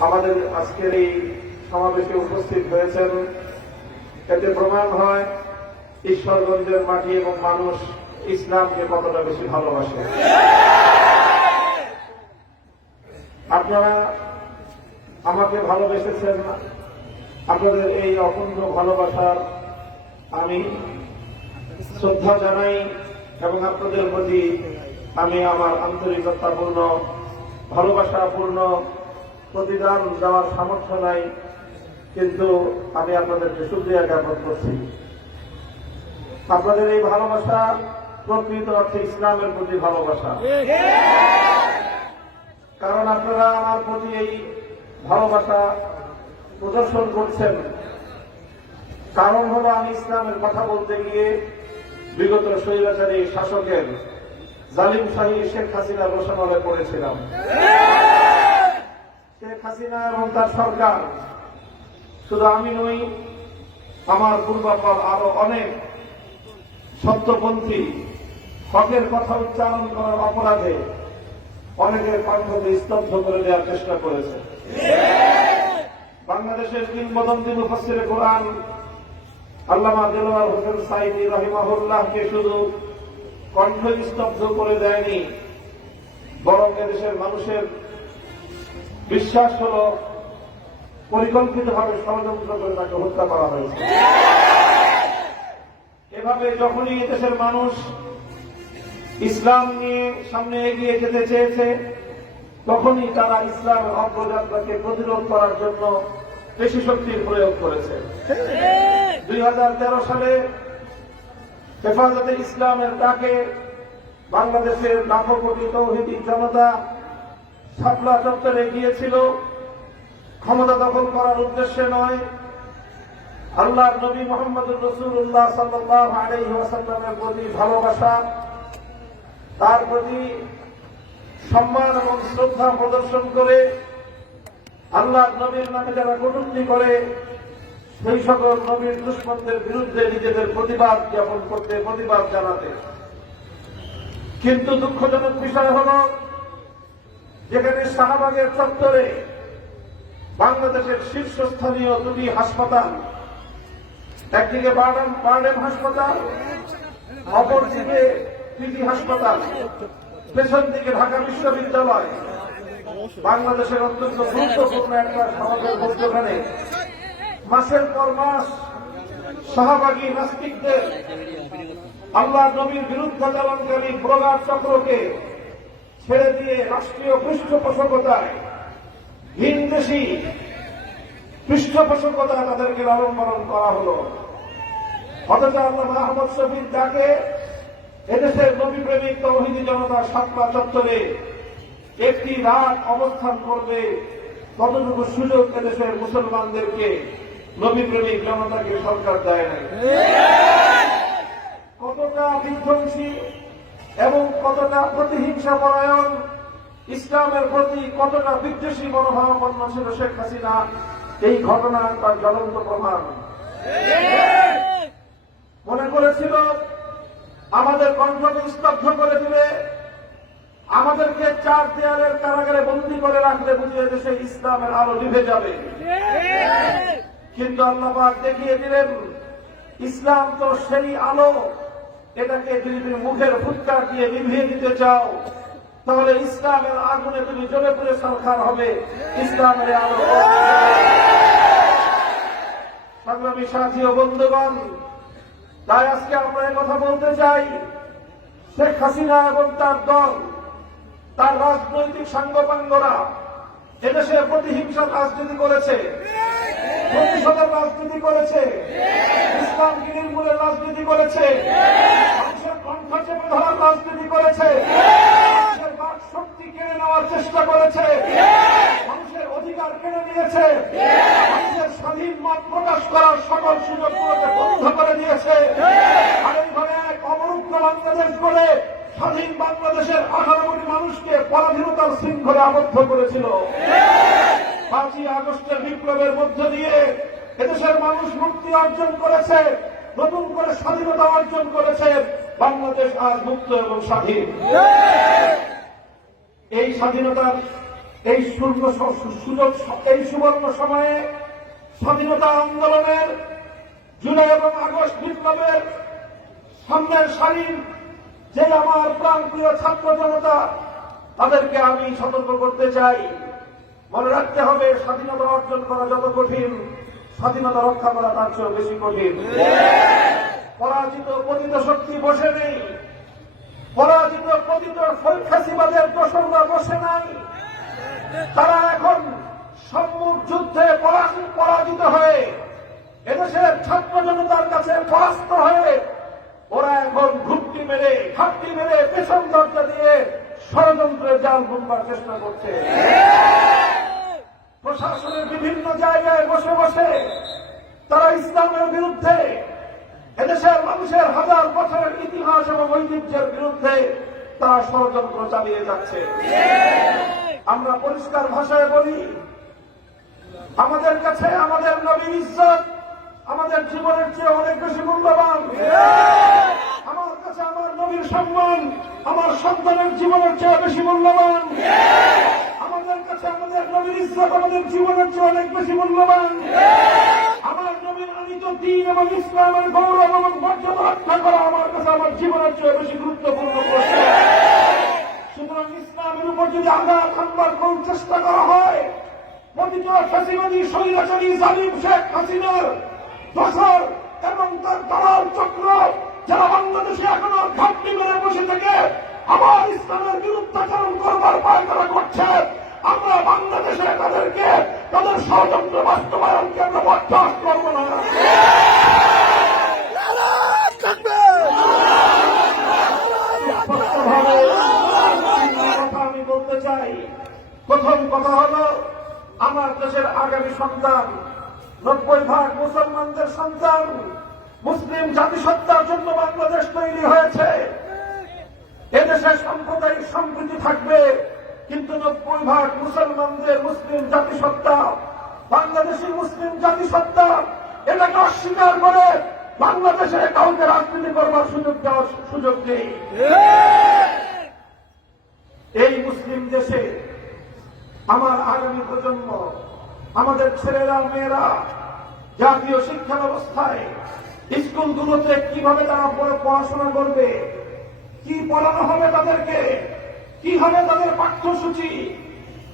আমাদের আজকের এই সমাবেশে উপস্থিত হয়েছেন। এতে প্রমাণ হয় ঈশ্বরগঞ্জের মাটি এবং মানুষ ইসলামকে কতটা বেশি ভালোবাসে। আপনারা আমাকে ভালোবেসেছেন, আপনাদের এই অপূর্ণ ভালোবাসার আমি শ্রদ্ধা জানাই এবং আপনাদের প্রতি আমি আমার আন্তরিকতাপূর্ণ ভালোবাসাপূর্ণ প্রতিদান দেওয়ার সামর্থ্য নাই, কিন্তু আমি আপনাদেরকে শুকরিয়া জ্ঞাপন করছি। আপনাদের এই ভালোবাসা প্রকৃত অর্থে ইসলামের প্রতি ভালোবাসা, কারণ আপনারা আমার প্রতি এই ভালোবাসা প্রদর্শন করছেন। কারণ হলো আমি ইসলামের কথা বলতে গিয়ে বিগত স্বৈরাচারী শাসকের জালিম শাহী শেখ হাসিনার রোশানলে পড়েছিলাম। শেখ হাসিনা এবং তার সরকার, শুধু আমি নই, আমার পূর্বাপর আরো অনেক সত্যপন্থী হকের কথা উচ্চারণ করার অপরাধে অনেকের কণ্ঠকে স্তব্ধ করে দেওয়ার চেষ্টা করেছে। বাংলাদেশের কিংবদন্তি মুফাসসিরে কোরআন আল্লামা দেলোয়ার হোসেন সাঈদী রাহিমাহুল্লাহকে শুধু কণ্ঠ স্তব্ধ করে দেয়নি, বরং এদেশের মানুষের বিশ্বাস হল পরিকল্পিতভাবে ষড়যন্ত্র করে তাকে হত্যা করা হয়েছে। এভাবে যখনই এদেশের মানুষ ইসলাম নিয়ে সামনে এগিয়ে যেতে চেয়েছে, তখনই তারা ইসলামের অগ্রযাত্রাকে প্রতিরোধ করার জন্য পেশি শক্তির প্রয়োগ করেছে। 2013 সালে হেফাজতে ইসলামের ডাকে বাংলাদেশের লাখো কোটি তৌহিদি জনতা শাপলা চত্বরে গিয়েছিল ক্ষমতা দখল করার উদ্দেশ্যে নয়, আল্লাহর নবী মুহাম্মদুর রাসূলুল্লাহ সাল্লাল্লাহু আলাইহি ওয়াসাল্লামের প্রতি ভালোবাসা, তার প্রতি সম্মান এবং শ্রদ্ধা প্রদর্শন করে আল্লাহর নবীর নামে যারা কটূক্তি করে সেই সকল নবীর দুশমনদের বিরুদ্ধে নিজেদের প্রতিবাদ জ্ঞাপন করতে, প্রতিবাদ জানাতে। কিন্তু দুঃখজনক বিষয় হল, যেখানে শাহবাগের চত্বরে বাংলাদেশের শীর্ষস্থানীয় দুটি হাসপাতাল, একদিকে বারডেম হাসপাতাল, অপরদিকে পিজি হাসপাতাল, পেছন দিকে ঢাকা বিশ্ববিদ্যালয়, বাংলাদেশের অত্যন্ত গুরুত্বপূর্ণ একটা সমাজের মধ্যখানে মাসের পর মাস শাহবাগী নাস্তিকদের আল্লাহ নবীর বিরুদ্ধাচরণকারী প্রগাঢ় চক্রকে ছেড়ে দিয়ে রাষ্ট্রীয় পৃষ্ঠপোষকতায়, ভিনদেশী পৃষ্ঠপোষকতায় তাদেরকে লালন পালন করা হল। অথচ আল্লামা আহমদ শফীর ডাকে এদেশের নবী প্রেমিক তৌহিদি জনতা শাপলা চত্বরে একটি রাত অবস্থান করবে, ততটুকু সুযোগ এদেশের মুসলমানদেরকে নবী প্রেমিক জনতাকে সরকার দেয় নাই। কতটা বিধ্বংসী এবং কতটা প্রতিহিংসা পরায়ণ, ইসলামের প্রতি কতটা বিদ্বেষী মনোভাবাপন্ন ছিল শেখ হাসিনা, এই ঘটনা তার জ্বলন্ত প্রমাণ। মনে করেছিল আমাদের কণ্ঠকে স্তব্ধ করে দিলে, আমাদেরকে চার দেয়ালের কারাগারে বন্দী করে রাখলে বুঝিয়ে দেশে ইসলামের আলো নিভে যাবে। কিন্তু আল্লাহ পাক দেখিয়ে দিলেন, ইসলাম তো সেই আলো, এটাকে যদি তুমি মুখের ফুৎকার দিয়ে নিভিয়ে দিতে চাও, তাহলে ইসলামের আগুনে তুমি জ্বলে পুড়ে সরকার হবে। ইসলামের আলো। সংগ্রামী সাথী ও বন্ধুগণ, তাই আজকে আমরা কথা বলতে চাই, শেখ হাসিনা এবং তার দল, তার রাজনৈতিক সাঙ্গপাঙ্গরা এদেশে প্রতিহিংসার রাজনীতি করেছে, প্রতিশোধের রাজনীতি করেছে, ইসলামকে নির্মূলের রাজনীতি করেছে, মানুষের কণ্ঠ চেপে ধরার রাজনীতি করেছে, মানুষের বাক শক্তি কেড়ে নেওয়ার চেষ্টা করেছে, মানুষের অধিকার কেড়ে নিয়েছে, মানুষের স্বাধীন মত প্রকাশ করার সকল সুযোগগুলোকে বন্ধ করে দিয়েছে। আর এইভাবে এক অবরুদ্ধ বাংলাদেশ করে স্বাধীন বাংলাদেশের 18 কোটি মানুষকে পরাধীনতার শৃঙ্খলে আবদ্ধ করেছিল। 5ই আগস্টের বিপ্লবের মধ্য দিয়ে এদেশের মানুষ মুক্তি অর্জন করেছে, নতুন করে স্বাধীনতা অর্জন করেছে। বাংলাদেশ আজ মুক্ত এবং স্বাধীন। এই স্বাধীনতার এই এই সুবর্ণ সময়ে স্বাধীনতা আন্দোলনের জুলাই এবং আগস্ট বিপ্লবের সামনের সারির যে আমার প্রাণপ্রিয় ছাত্র জনতা, তাদেরকে আমি সতর্ক করতে চাই। মনে রাখতে হবে, স্বাধীনতা অর্জন করা যত কঠিন, স্বাধীনতা রক্ষা করা তার চেয়ে বেশি কঠিন। পরাজিত পতিত শক্তি বসে নেই, পরাজিত পতিত ফ্যাসিবাদের দোসররা বসে নাই। তারা এখন সম্মুখ যুদ্ধে পরাজিত হয়ে এদেশের ছাত্র জনতার কাছে পরাস্ত হয়ে ওরা এখন ঘাপটি মেরে পেছন দরজা দিয়ে ষড়যন্ত্রের জাল বুনবার চেষ্টা করছে। প্রশাসনের বিভিন্ন জায়গায় বসে বসে তারা ইসলামের বিরুদ্ধে, এদেশের মানুষের হাজার বছরের ইতিহাস এবং ঐতিহ্যের বিরুদ্ধে তারা ষড়যন্ত্র চালিয়ে যাচ্ছে। আমরা পরিষ্কার ভাষায় বলি, আমাদের কাছে আমাদের নবীর ইজ্জত আমাদের জীবনের চেয়ে অনেক বেশি মূল্যবান। আমার কাছে আমার নবীর সম্মান আমার সন্তানের জীবনের চেয়ে বেশি মূল্যবান। আমাদের কাছে আমাদের নবীর ইজ্জত আমাদের জীবনের চেয়ে অনেক বেশি মূল্যবান। আমার নবীর আনিত দ্বীন এবং ইসলামের গৌরব এবং মর্যাদা রক্ষা করা আমার কাছে আমার জীবনের চেয়ে বেশি গুরুত্বপূর্ণ প্রশ্ন। সুতরাং ইসলামের উপর যদি আঘাত হানবার কোন চেষ্টা করা হয়, পতিত ফ্যাসিবাদী স্বৈরাচারী জালিম শেখ হাসিনার দোসর এবং তার দালাল চক্র যারা বাংলাদেশে এখনো ঘাপটি মেরে বসে থেকে আবার ইসলামের বিরুদ্ধাচরণ করবার পায়তারা করছে, আমরা বাংলাদেশে তাদেরকে তাদের ষড়যন্ত্র বাস্তবায়নকে আমরা বরদাস্ত করব না। কথা আমি বলতে চাই, প্রথম কথা হলো, আমার দেশের আগামী সন্তান 90% মুসলমানদের সন্তান। মুসলিম জাতিসত্তার জন্য বাংলাদেশ তৈরি হয়েছে। এদেশে সাম্প্রদায়িক সম্প্রীতি থাকবে, কিন্তু 90% মুসলমানদের মুসলিম জাতিসত্তা, বাংলাদেশি মুসলিম জাতিসত্তা, এটাকে অস্বীকার করে বাংলাদেশে কাউকে রাজনীতি করবার সুযোগ নেই। এই মুসলিম দেশে আমার আগামী প্রজন্ম, আমাদের ছেলেরা মেয়েরা জাতীয় শিক্ষা ব্যবস্থায় স্কুলগুলোতে কিভাবে তারা পড়াশোনা করবে, কি পড়ানো হবে তাদেরকে, কি হবে তাদের পাঠ্যসূচি,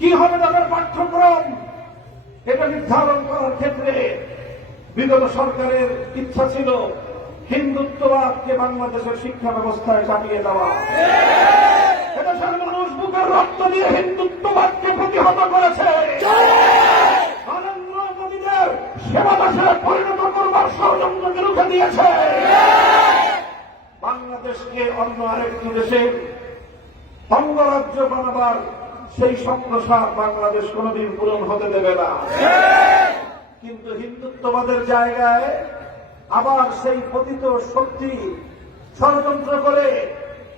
কি হবে তাদের পাঠ্যক্রম, এটা নির্ধারণ করার ক্ষেত্রে বিগত সরকারের ইচ্ছা ছিল হিন্দুত্ববাদকে বাংলাদেশের শিক্ষা ব্যবস্থায় চাপিয়ে দেওয়া। এদেশের মানুষ বুকের রক্ত দিয়ে হিন্দুত্ববাদকে প্রতিহত করেছে। নরেন্দ্র মোদীদের সেবা দাসে পরিণত করবার ষড়যন্ত্রকে রুখে দিয়েছে। বাংলাদেশকে অন্য আরেকটি দেশে অঙ্গরাজ্য বানাবার সেই স্বপ্নসার বাংলাদেশ কোনদিন পূরণ হতে দেবে না। কিন্তু হিন্দুত্ববাদের জায়গায় আবার সেই পতিত শক্তি ষড়যন্ত্র করে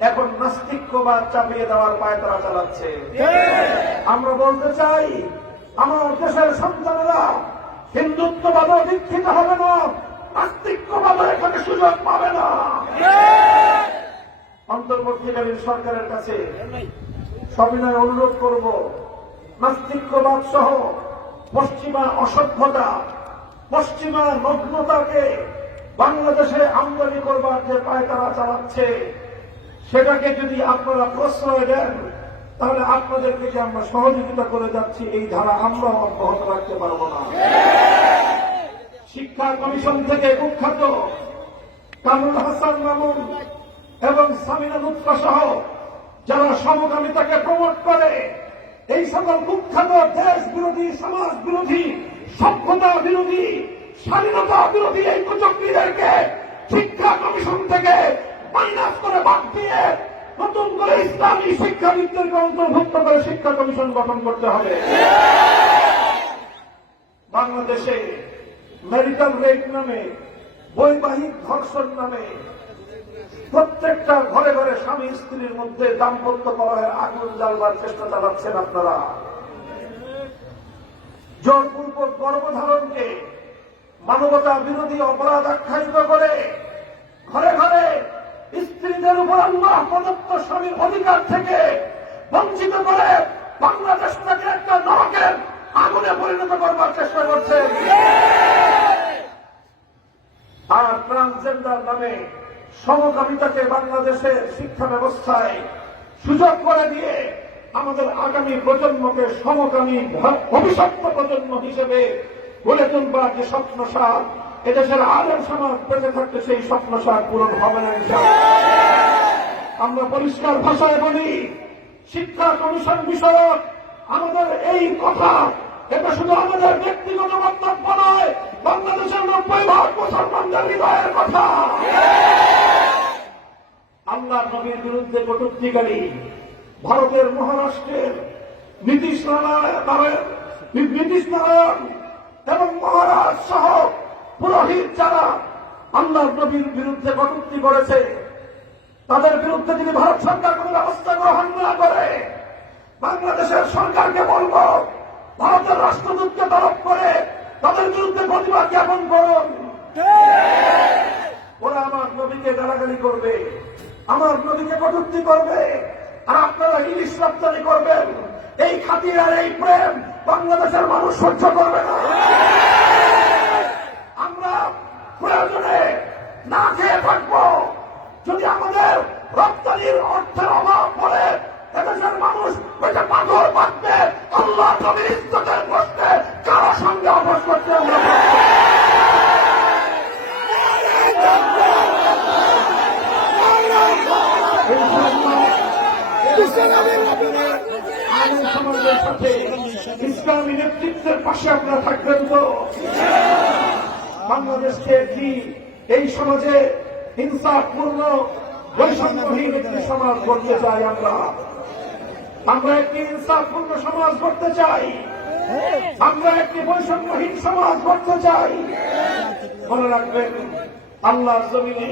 এখন নাস্তিক্যবাদ চাপিয়ে দেওয়ার পায়তারা চালাচ্ছে। আমরা বলতে চাই, আমার দেশের সন্তানেরা হিন্দুত্ববাদও দীক্ষিত হবে না, নাস্তিক্যবাদও এখানে সুযোগ পাবে না। অন্তর্বর্তীকালীন সরকারের কাছে সবিনয় অনুরোধ করব, নাস্তিক্যবাদ সহ পশ্চিমা অসভ্যতা, পশ্চিমা নগ্নতাকে বাংলাদেশে আমদানি করবার যে পায়তারা চালাচ্ছে, সেটাকে যদি আপনারা প্রশ্রয় দেন, তাহলে আপনাদেরকে যে আমরা সহযোগিতা করে যাচ্ছি এই ধারা আমরা অব্যাহত রাখতে পারব না। শিক্ষা কমিশন থেকে কুখ্যাত কামরুল হাসান মামুন এবং সামিনা লুৎফা সহ যারা সমকামিতাকে প্রমোট করে, এই সকল কুখ্যাত দেশ বিরোধী, সমাজ বিরোধী, সভ্যতা বিরোধী, স্বাধীনতা বিরোধী এই কুচক্রীদেরকে শিক্ষা কমিশন থেকে মাইনাস করে বাদ দিয়ে নতুন করে ইসলামী শিক্ষাবিদদেরকে অন্তর্ভুক্ত করে শিক্ষা কমিশন গঠন করতে হবে। বাংলাদেশে ম্যারিটাল রেপ নামে, বৈবাহিক ধর্ষণ নামে প্রত্যেকটা ঘরে ঘরে স্বামী স্ত্রীর মধ্যে দাম্পত্য কলহের আগুন জ্বালবার চেষ্টা চালাচ্ছেন আপনারা। জোরপূর্বক গর্ভধারণকে মানবতা বিরোধী অপরাধ আখ্যায়িত করে ঘরে ঘরে স্ত্রীদের উপর আল্লাহ প্রদত্ত স্বামীর অধিকার থেকে বঞ্চিত করে বাংলাদেশটাকে একটা নরকের আগুনে পরিণত করবার চেষ্টা করছেন। আর ট্রান্সজেন্ডার নামে সমকামিতাকে বাংলাদেশের শিক্ষা ব্যবস্থায় সুযোগ করে দিয়ে আমাদের আগামী প্রজন্মকে সমকামী অভিশপ্ত প্রজন্ম হিসেবে গড়ে তুলবার যে স্বপ্নসার, এদেশের আলেম সমাজ বেঁচে থাকতে সেই স্বপ্নসার পূরণ হবে না ইনশাআল্লাহ। আমরা পরিষ্কার ভাষায় বলি, শিক্ষা কমিশন বিষয়ক আমাদের এই কথা, এটা শুধু আমাদের ব্যক্তিগত বক্তব্য নয়, বাংলাদেশের 90% মুসলমানদের হৃদয়ের কথা। আল্লাহর নবীর বিরুদ্ধে কটূক্তিকারী ভারতের মহারাষ্ট্রের নীতিশ নারায়ণ এবং মহারাজ সহ পুরোহিত যারা আল্লাহর নবীর বিরুদ্ধে কটূক্তি করেছে, তাদের বিরুদ্ধে যদি ভারত সরকার কোন ব্যবস্থা গ্রহণ না করে, বাংলাদেশের সরকারকে বলব, ভারতের রাষ্ট্রদূতকে তলব করে তাদের বিরুদ্ধে প্রতিবাদ জ্ঞাপন করুন। ওরা আমার নবীকে গালাগালি করবে, আমার নবীকে কটূক্তি করবে, আর আপনারা ইলিশ রপ্তানি করবেন। এই খাতির আর এই প্রেম বাংলাদেশের মানুষ সহ্য করবে না। আমরা প্রয়োজনে না খেয়ে থাকবো, যদি আমাদের রপ্তানির অর্থের অভাব পড়ে এদেশের মানুষ ওইটা পাথর পাতবে, আল্লাহ নবীর ইজ্জতের প্রশ্নে কারো সঙ্গে অভ্যাস করতে আমরা সমাজের সাথে ইসলামী নেতৃত্বের পাশে আপনারা থাকবেন তো? বাংলাদেশকে কি এই সমাজে হিংসাপূর্ণ বৈষম্যহীন একটি সমাজ গড়তে চাই? আমরা একটি হিংসাপূর্ণ সমাজ গড়তে চাই, আমরা একটি বৈষম্যহীন সমাজ গড়তে চাই। মনে রাখবেন, আল্লাহর জমিনে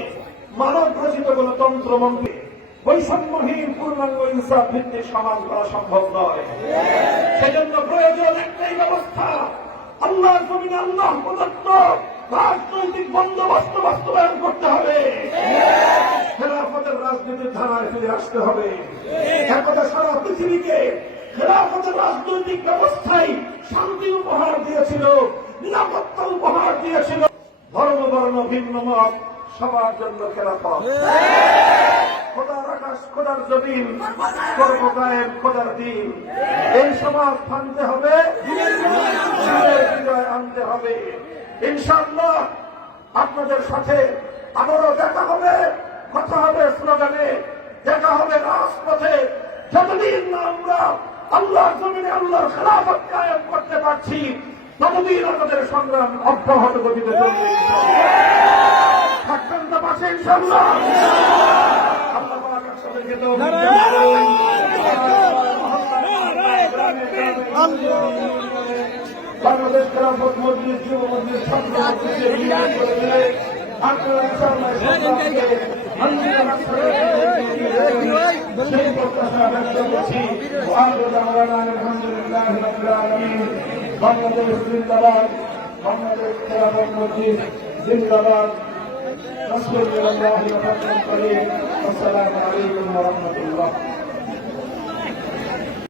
মানব রচিত গণতন্ত্র মন্দির বৈষম্যহীন পূর্ণাঙ্গ ইনসাফ ভিত্তিক সমাজ করা সম্ভব নয়। সেজন্য প্রয়োজন একটাই ব্যবস্থা, আল্লাহর জমিনে আল্লাহ প্রদত্ত রাজনৈতিক বন্দোবস্ত বাস্তবায়ন করতে হবে। খেলাফতের রাজনীতির ধারায় ফিরে আসতে হবে। একদা সারা পৃথিবীকে খেলাফতের রাজনৈতিক ব্যবস্থায় শান্তি উপহার দিয়েছিল, নিরাপত্তা উপহার দিয়েছিল। ধর্ম বর্ণ ভিন্ন মত সবার জন্য খেলাফত। খোদার আকাশ, খোদার জমিন, কর্মকায়েম খোদার দিন। এই সমাজ ভাঙতে হবে, হৃদয় আনতে হবে। ইনশাআল্লাহ আপনাদের সাথে আবারও দেখা হবে, কথা হবে স্লোগানে, দেখা হবে রাজপথে। যতদিন না আমরা আল্লাহর জমিনে আল্লাহর খেলাফত কায়েম করতে পারছি, ততদিন আমাদের সংগ্রাম অব্যাহত গতিতে চলবে। থাকবেন তো পাশে ইনশাআল্লাহ। বাংলাদেশ খেলাফত মজলিস, যুব মজলিস, ছাত্র সেই প্রত্যাশা ব্যক্ত করছি। আলহামদুলিল্লাহ রাব্বিল আলামিন। বাংলাদেশ জিন্দাবাদ, বাংলাদেশ খেলাফত মজলিস জিন্দাবাদ। আসসালামু আলাইকুম ওয়া রাহমাতুল্লাহ।